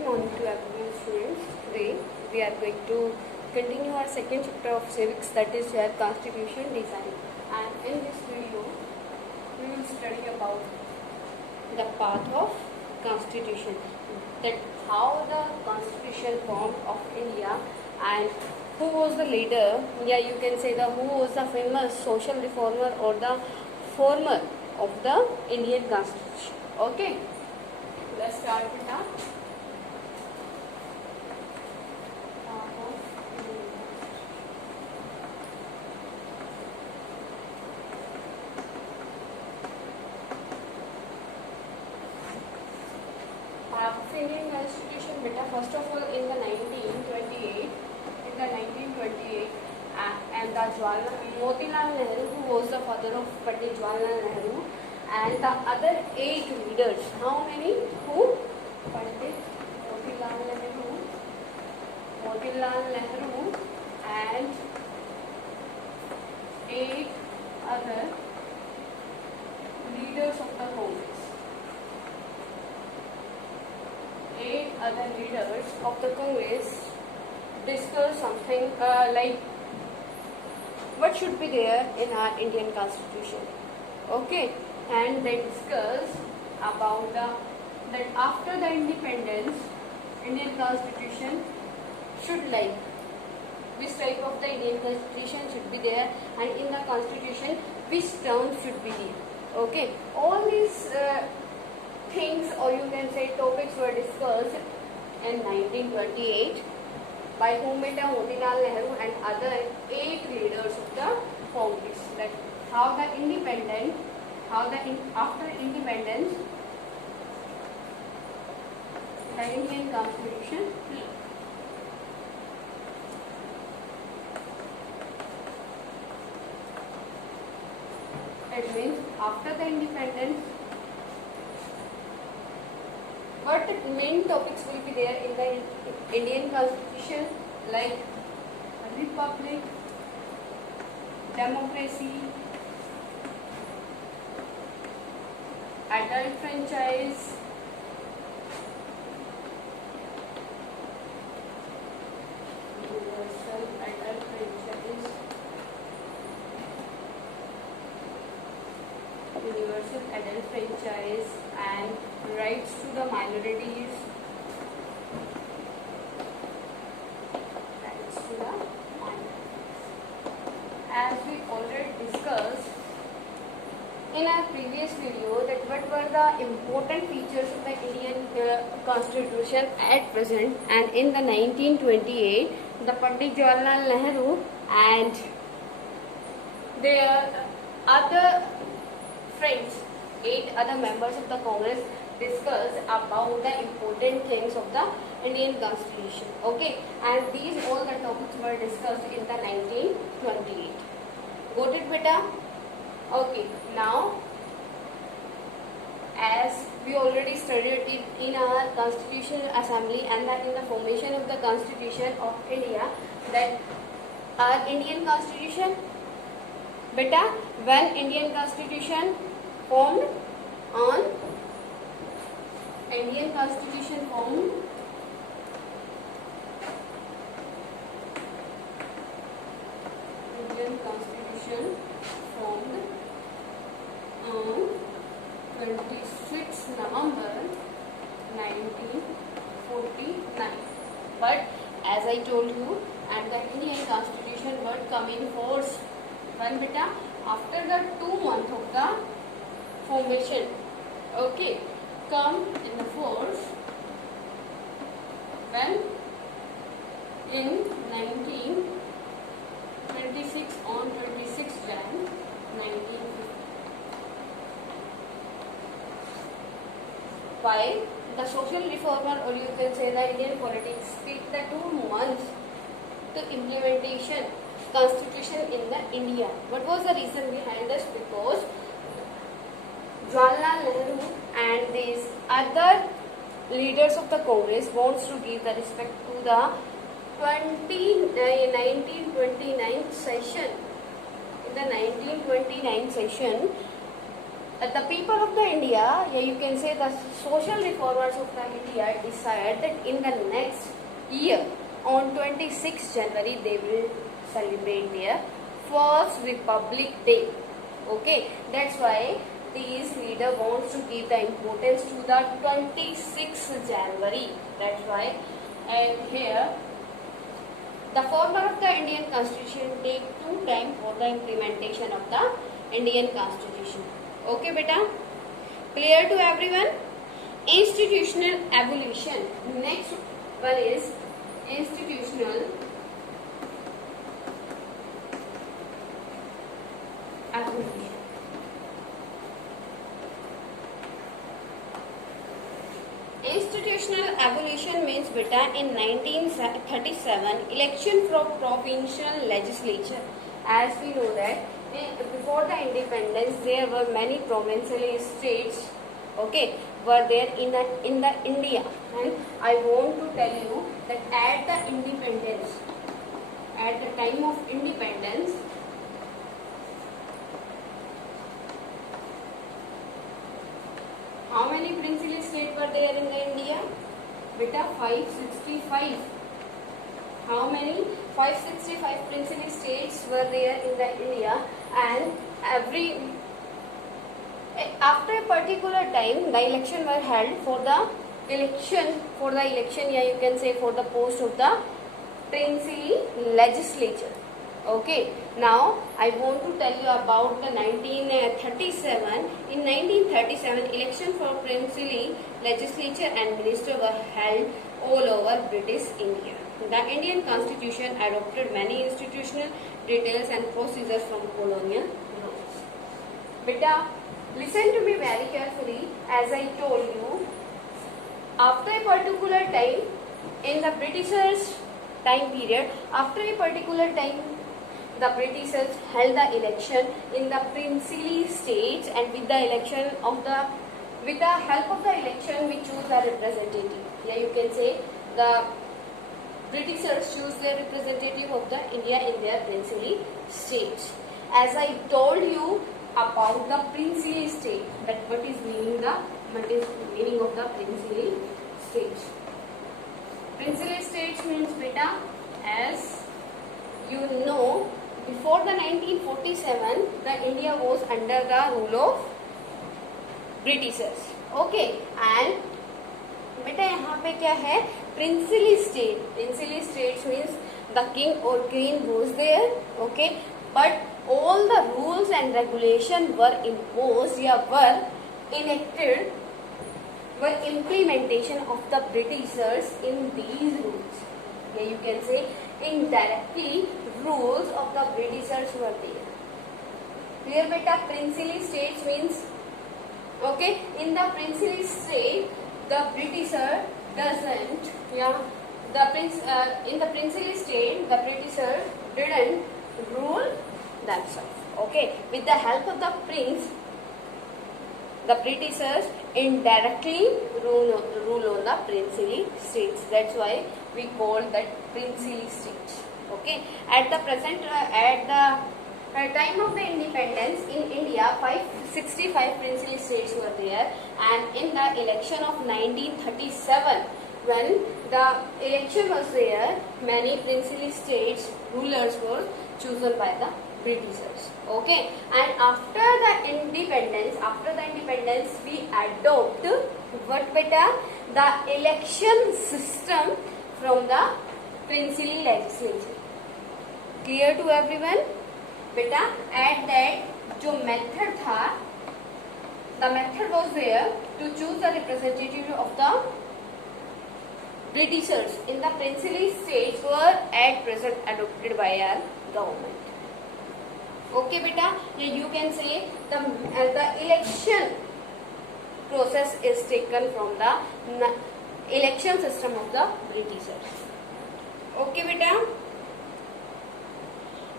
Good morning to everyone, students. Today we are going to continue our second chapter of civics, that is your constitution design. And in this video, we will study about the path of constitution, that how the constitution formed of India and who was the leader. Yeah, you can say who was the famous social reformer or the former of the Indian constitution. Okay, let's start with that. Indian Constitution, beta, first of all in the 1928, and the Motilal Nehru, who was the father of Pandit Jawaharlal Nehru, and the other 8 leaders. How many? Who? Pandit Motilal Nehru, and 8 other leaders of the Congress. 8 other leaders of the Congress discussed something like what should be there in our Indian Constitution. Okay, and they discussed about that after the independence, Indian Constitution should like which type of the Indian Constitution should be there, and in the Constitution which terms should be there. Okay, all these things, or you can say topics, were discussed in 1928 by whom Motilal Nehru and other 8 leaders of the Congress. That after independence, the Indian Constitution it means after the independence, what main topics will be there in the Indian Constitution, like republic, democracy, adult franchise, universal adult franchise, and rights to the minorities. As we already discussed in our previous video, that what were the important features of the Indian Constitution at present, and in the 1928, the Pandit Jawaharlal Nehru and their other friends, 8 other members of the Congress, discussed about the important things of the Indian Constitution. Okay, and these all the topics were discussed in the 1928. Got it, beta? Okay, now as we already studied it in our Constitutional Assembly and that in the formation of the Constitution of India, that our Indian Constitution, beta, when Indian Constitution formed on Indian Constitution formed on 26 November 1949. But as I told you, and the Indian Constitution would come in force when, beta, after the 2 months of the formation. Okay, come in the force when in 1926 on 26 Jan 1950. Why? The social reformer, or you can say the Indian politics, take the 2 months to implementation constitution in the India. What was the reason behind this? Because Jawaharlal Nehru and these other leaders of the Congress wants to give the respect to the 1929 session. In the 1929 session, the people of the India, yeah, you can say the social reformers of the India decide that in the next year, on 26 January, they will celebrate their first Republic Day. Okay, that's why these leader wants to give the importance to the 26th January. That's why, and here the former of the Indian Constitution take 2 time for the implementation of the Indian Constitution. Okay, beta, clear to everyone? Institutional evolution. Next one is institutional evolution. Institutional evolution means beta in 1937 election for provincial legislature. As we know that before the independence there were many provincial states, okay, were there in the India, and I want to tell you that at the independence, at the time of independence, how many princely states were there in the India? Beta 565. How many? 565 princely states were there in the India, and after a particular time the election were held for the election, yeah, you can say for the post of the princely legislature. Okay, now I want to tell you about the 1937. In 1937, election for princely legislature and minister were held all over British India. The Indian Constitution adopted many institutional details and procedures from colonial laws. Beta, listen to me very carefully. As I told you, after a particular time in the Britishers' time period, after a particular time, the Britishers held the election in the princely states, and with the help of the election, we choose a representative. Yeah, you can say the Britishers choose their representative of the India in their princely states. As I told you about the princely state, that what is meaning of the princely states. Princely states means beta, as you know, before the 1947, the India was under the rule of Britishers. Okay, and बेटा यहाँ पे क्या है? Princely state. Princely states means the king or queen was there. Okay, but all the rules and regulations were imposed, were enacted, were implementation of the Britishers in these rules. Yeah, you can say indirectly rules of the Britishers were there. Clear beta? Princely states means, okay, in the princely state the Britisher doesn't, in the princely state the Britisher didn't rule themselves. Okay, with the help of the prince, the Britishers indirectly rule on the princely states. That's why we call that princely states. Okay, at the present, at the time of the independence in India, 565 princely states were there, and in the election of 1937, when the election was there, many princely states rulers were chosen by the Britishers. Okay, and after the independence, we adopt what beta? The election system from the princely legislature. Clear to everyone? बेटा, at that जो method था, the method was there to choose the representative of the Britishers in the princely states were at present adopted by our government. Okay, beta, you can say the election process is taken from the election system of the Britishers. Okay, beta.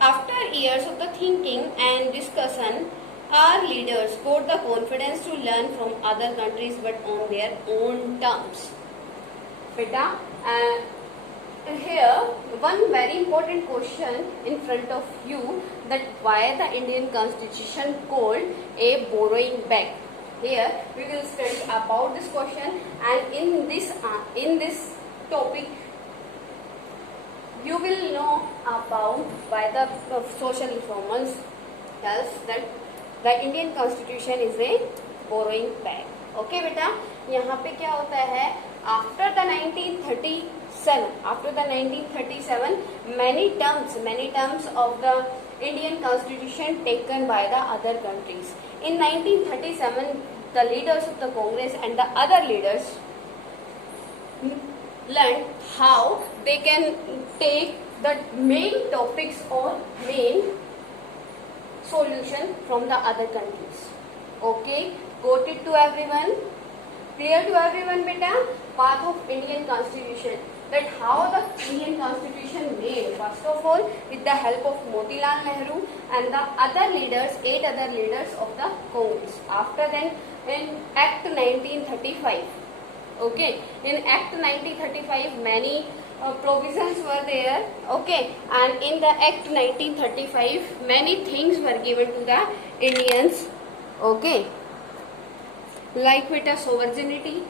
After years of the thinking and discussion, our leaders got the confidence to learn from other countries but on their own terms. Beta, here one very important question in front of you, that why the Indian Constitution called a borrowing bank. Here we will study about this question, and in this topic you will know about why the social reformers tells that the Indian Constitution is a borrowing bank. Okay बेटा, यहाँ पे क्या होता है, after the 1937 many terms of the Indian Constitution taken by the other countries. In 1937 the leaders of the Congress and the other leaders learned how they can take the main topics or main solution from the other countries. Okay, got it to everyone? Clear to everyone beta? Path of Indian Constitution, that how the Indian Constitution made, first of all with the help of Motilal Nehru and the other leaders, 8 other leaders of the Congress. After then in Act 1935, okay, in Act 1935 many provisions were there, okay, and in the Act 1935 many things were given to the Indians, okay, like beta sovereignty,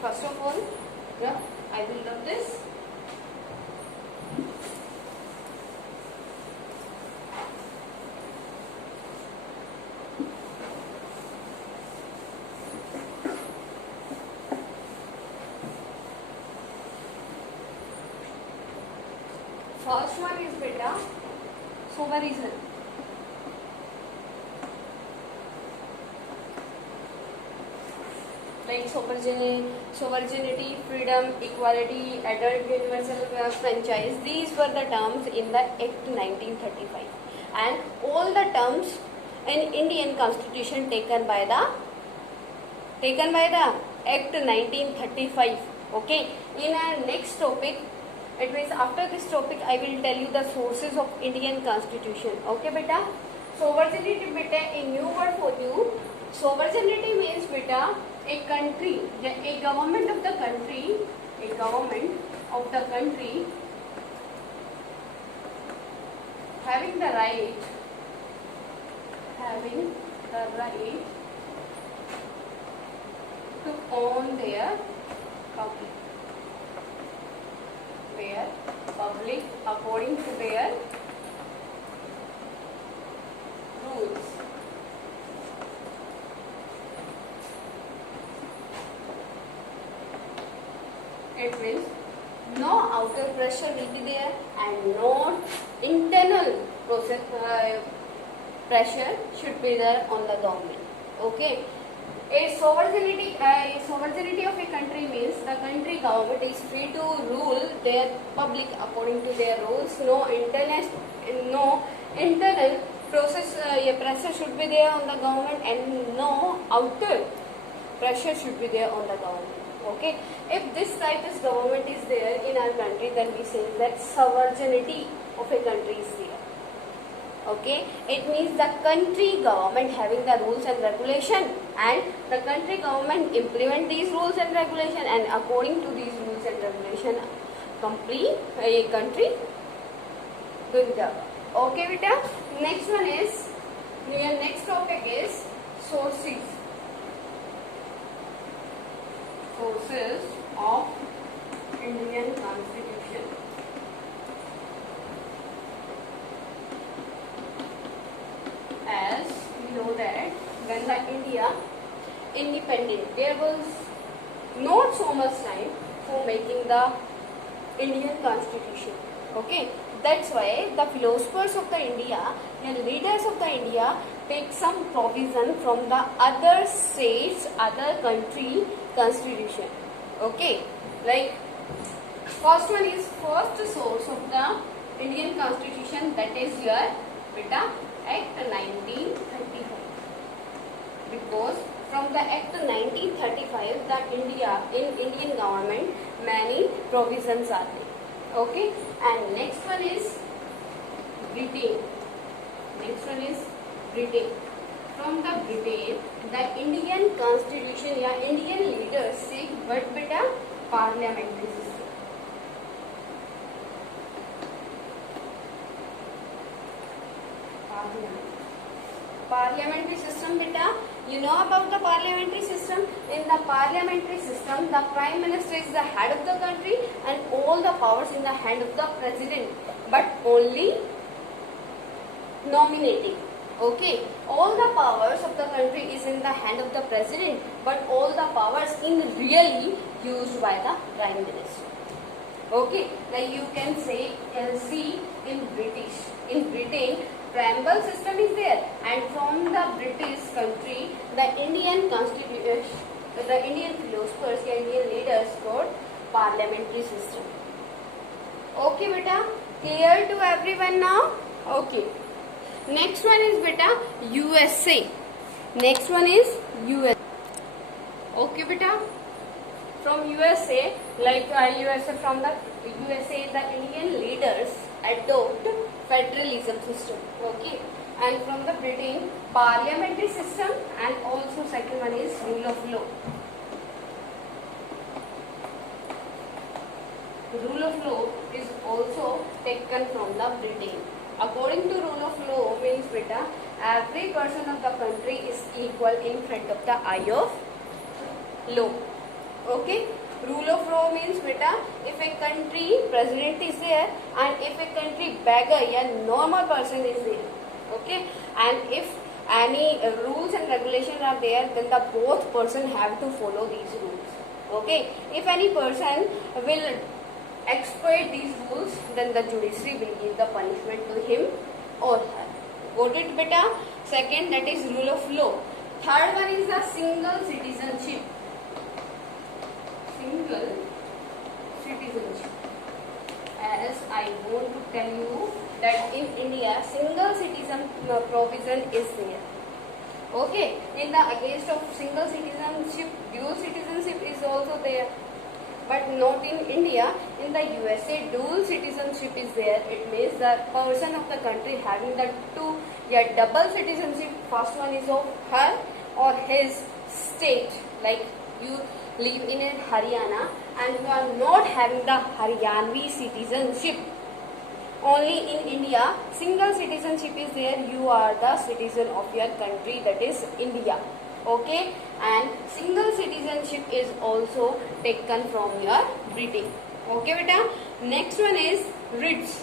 First of all, yeah, I will love this. First one is beta sovereignty. Like sovereignty, freedom, equality, adult universal franchise. These were the terms in the Act 1935, and all the terms in Indian Constitution taken by the Act 1935. Okay. In our next topic, it means after this topic, I will tell you the sources of Indian Constitution. Okay, beta. Sovereignty, beta, a new word for you. Sovereignty means beta a country, a government of the country having the right to own their public according to their rules. It means no outer pressure will be there and no internal pressure should be there on the government. Okay. A sovereignty of a country means the country government is free to rule their public according to their rules. No internal pressure should be there on the government, and no outer pressure should be there on the government. Okay, if this type of government is there in our country, then we say that sovereignty of a country is there. Okay, it means the country government having the rules and regulation, and the country government implement these rules and regulation, and according to these rules and regulation, complete a country doing the. Okay, beta. Next one is, your next topic is sources of Indian Constitution. As we know that when the India independent, there was not so much time for making the Indian Constitution. Okay, that's why the philosophers of the India, the leaders of the India, take some provision from the other states, other country constitution. Okay, like first one is first source of the Indian Constitution, that is your beta Act 1935. Because from the Act 1935, the Indian government many provisions are there. Okay, and next one is Britain. From the Britain, the Indian Constitution, Indian leaders say, but beta parliamentary system. Parliamentary system, beta. You know about the parliamentary system? In the parliamentary system, the prime minister is the head of the country and all the powers in the hand of the president, but only nominating. Okay, all the powers of the country is in the hand of the president, but all the powers in really used by the prime minister. Okay, like you can say, see in British. In Britain, preamble system is there, and from the British country, the Indian constitution, the Indian philosophers, the Indian leaders got parliamentary system. Okay, beta, clear to everyone now? Okay. Next one is beta USA. Next one is USA. Okay, beta. From USA, like USA, from the USA, the Indian leaders adopt federalism system. Okay, and from the Britain, parliamentary system, and also second one is rule of law. Rule of law is also taken from the Britain. According to rule of law means beta, every person of the country is equal in front of the eye of law. Okay, rule of law means beta, if a country president is there and if a country beggar, a normal person is there. Okay, and if any rules and regulations are there, then the both person have to follow these rules. Okay, if any person will exploit these rules, then the judiciary will give the punishment to him or her. Got it, beta? Second, that is rule of law. Third one is the single citizenship. Single citizenship. As I want to tell you that in India, single citizen provision is there. Okay, in the against of single citizenship, dual citizenship is also there. But not in India. In the USA, dual citizenship is there. It means the person of the country having the two, double citizenship. First one is of her or his state. Like you live in Haryana and you are not having the Haryanvi citizenship. Only in India, single citizenship is there. You are the citizen of your country, that is India. Okay, and single citizenship is also taken from your Britain. Okay, beta. Next one is writs.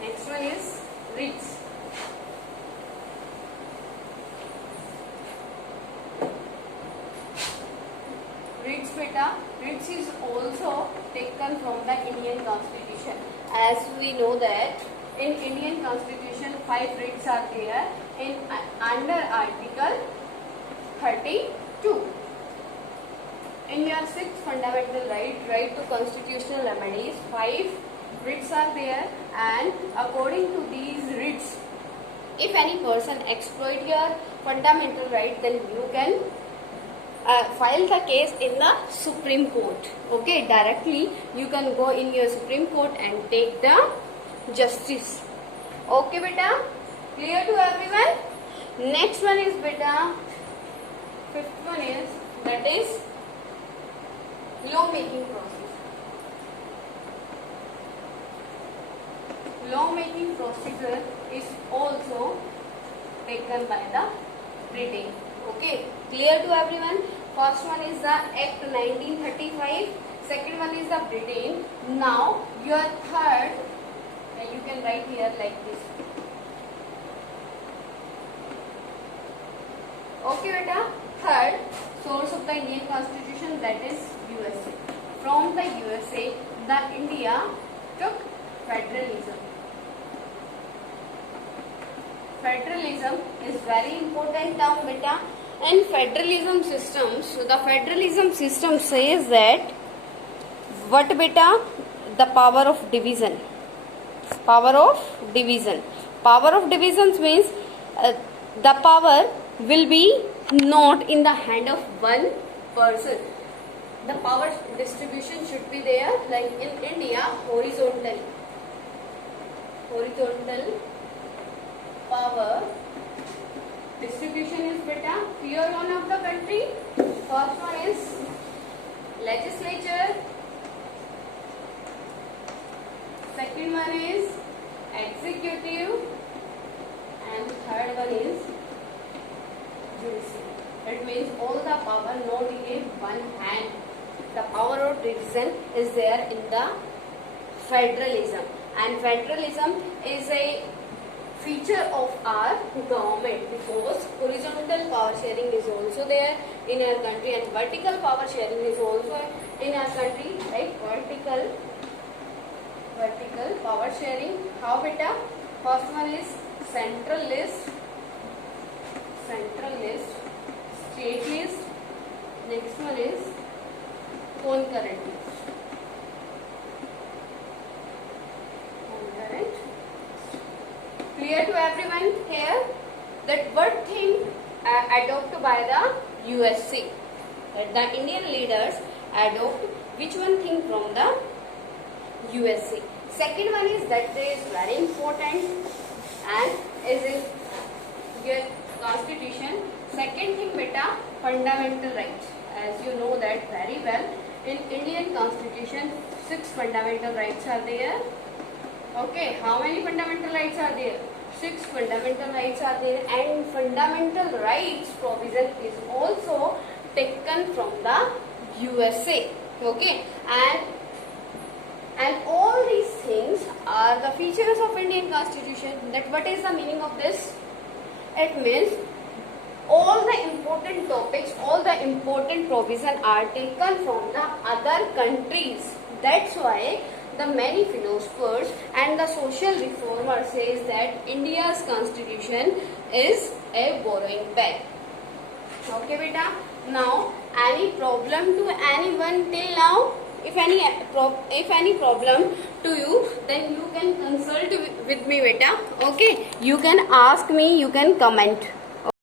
Next one is writs. Writs, beta. Writs is also taken from the Indian Constitution. As we know that in Indian Constitution, 5 writs are there. In under Article 32. In your 6th fundamental right to constitutional remedies, 5 writs are there, and according to these writs, if any person exploit your fundamental right, then you can file the case in the Supreme Court. Okay, directly you can go in your Supreme Court and take the justice. Okay, beta. Clear to everyone? Next one is beta. 5th one is, that is law making process. Law making procedure is also taken by the Britain. Okay, clear to everyone? First one is the Act 1935. Second one is the Britain. Now your third, you can write here like this. Okay, beta. Third source of the Indian Constitution, that is USA. From the USA, the India took federalism. Federalism is very important term, beta. And federalism systems, so the federalism system says that what, beta? The power of division. Power of division. Power of divisions means the power will be not in the hand of one person. The power distribution should be there, like in India, horizontal. Horizontal power distribution is better. Tier 1 of the country. First one is legislature, second one is executive, and third one is judiciary. That means all the power not in one hand. The power of decision is there in the federalism, and federalism is a feature of our government because horizontal power sharing is also there in our country and vertical power sharing is also in our country, right? Vertical power sharing. How beta? First one is central list, state list. Next one is concurrent list. Concurrent. Clear to everyone here that what thing adopted by the USA, that the Indian leaders adopt which one thing from the USA. Second one is that is very important and is in your constitution. Second thing beta, fundamental rights. As you know that very well, in Indian constitution 6 fundamental rights are there. Okay, how many fundamental rights are there? 6 fundamental rights are there, and fundamental rights provision is also taken from the USA. Okay, and all these things are the features of Indian constitution. That what is the meaning of this? It means all the important topics, all the important provision are taken from the other countries. That's why the many philosophers and the social reformers says that India's constitution is a borrowing bag. Okay beta. Now any problem to anyone till now? If any problem to you, then you can consult with me beta. Okay, you can ask me, you can comment.